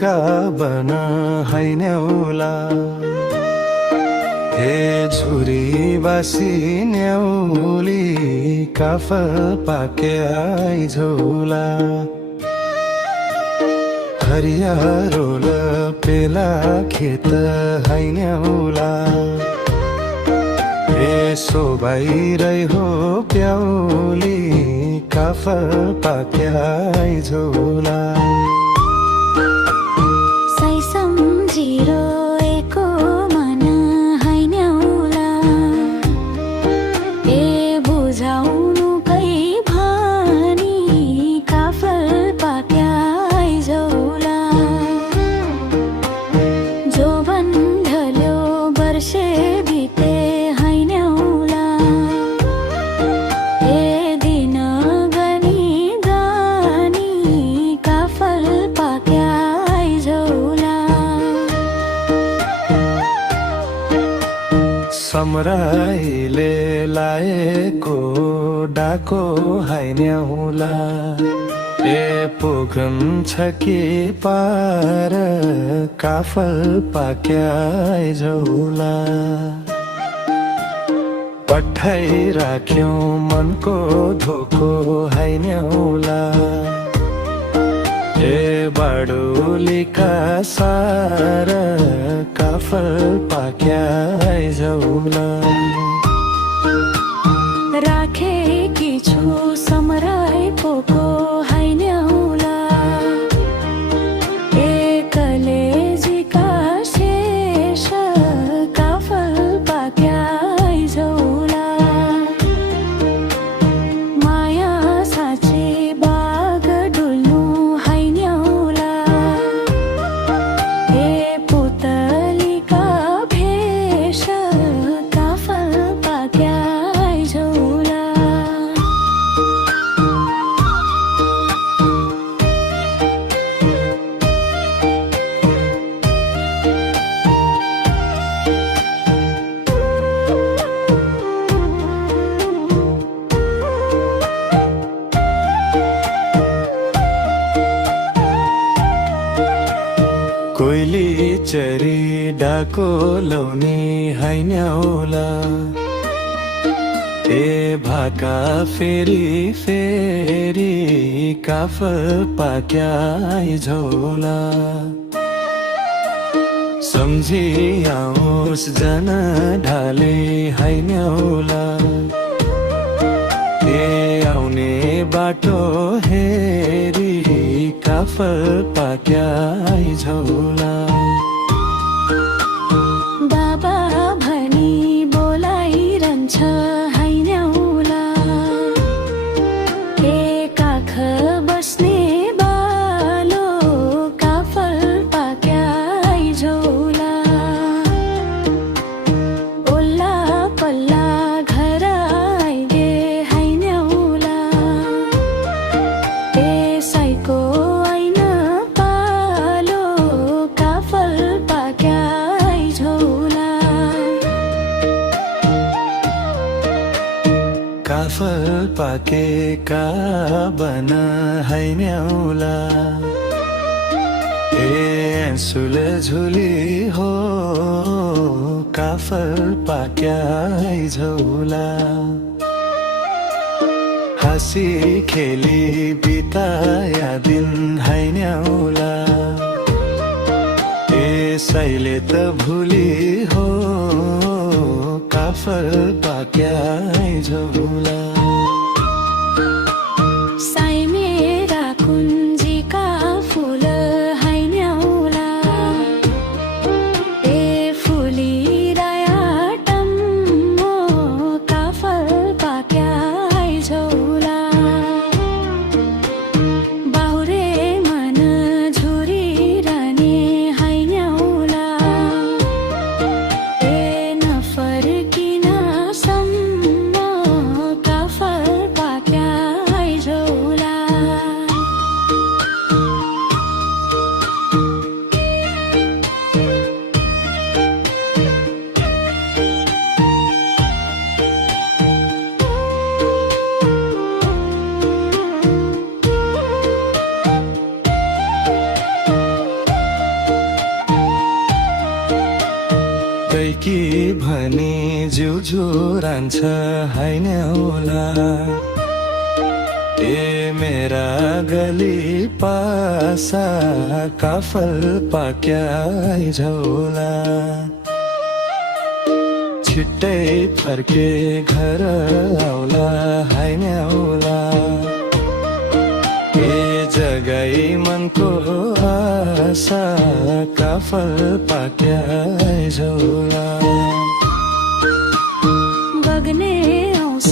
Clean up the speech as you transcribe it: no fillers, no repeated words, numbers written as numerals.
का बन हैन्याउला हे झुरी बासी न्याउली काफ पाके आइझौला हरियारोल पेला खेत हैन्याउला यसो बाहिरै हो प्याउली काफ पाके आइझौला सै सम्झिरहेको मन हैन्याउला ए बुझाउनु कै भनी काफ पाके आइझौला जोबन ढल्यो वर्षे बिते हैन्याउला ए दिन गनी गनी काफ पाके आइझौला समराइले लाएको डाको हैन्याउला ए पोखम छ कि पार काफल पाके आइझौला पठाइराख्यौँ मनको धोको हैन्याउला ए बाडुलीका सार काफल पाके आइझौला राखेकी छु समराएको हैन्याउला ए कलेजीका शेष काफल पाके आइझौला माया साँचे बाग डुल्नु हैन्याउला ए पुतलीका भेष काफल पाके आइझौला कोइली चरी डाको लाउने हैन्याउला ए भाका फेरि फेरि काफ पाके आइझौला सम्झी आओस् जन ढाले हैन्याउला ए आउने बाटो हेरी काफ पाके आइझौला बाबा भनी बोलाइरहन्छ हैन्याउला ए काख बस्ने बालो काफल पाके आइझौला ओल्ला पल्ला घर आइगे हैन्याउला ए साइको ऐन पालो काफल पाके आइझौला काफल पाके का बन हैन्याउला ए सुल झुली हो काफल पाके आइझौला हाँसी खेली बिताया दिन हैन्याउला ए सैले त भुली हो काफल पाके आइझौला साई मेरा कुञ्जीका फुल हैन्याउला ए फुलिराया टम्मो काफल पाके आइझौला बाहुरे मन झुरिरहने हैन्याउला ए नफर्किन सम्म काफल जिउजुरान्छ हैन्याउला ए मेरा गली पासा काफल पाक्या आइझौला छिट्टै फर्के घर आउला हैन्याउला ए जगै मनको आशा काफल पाक्या आइझौला बग्ने आउँछ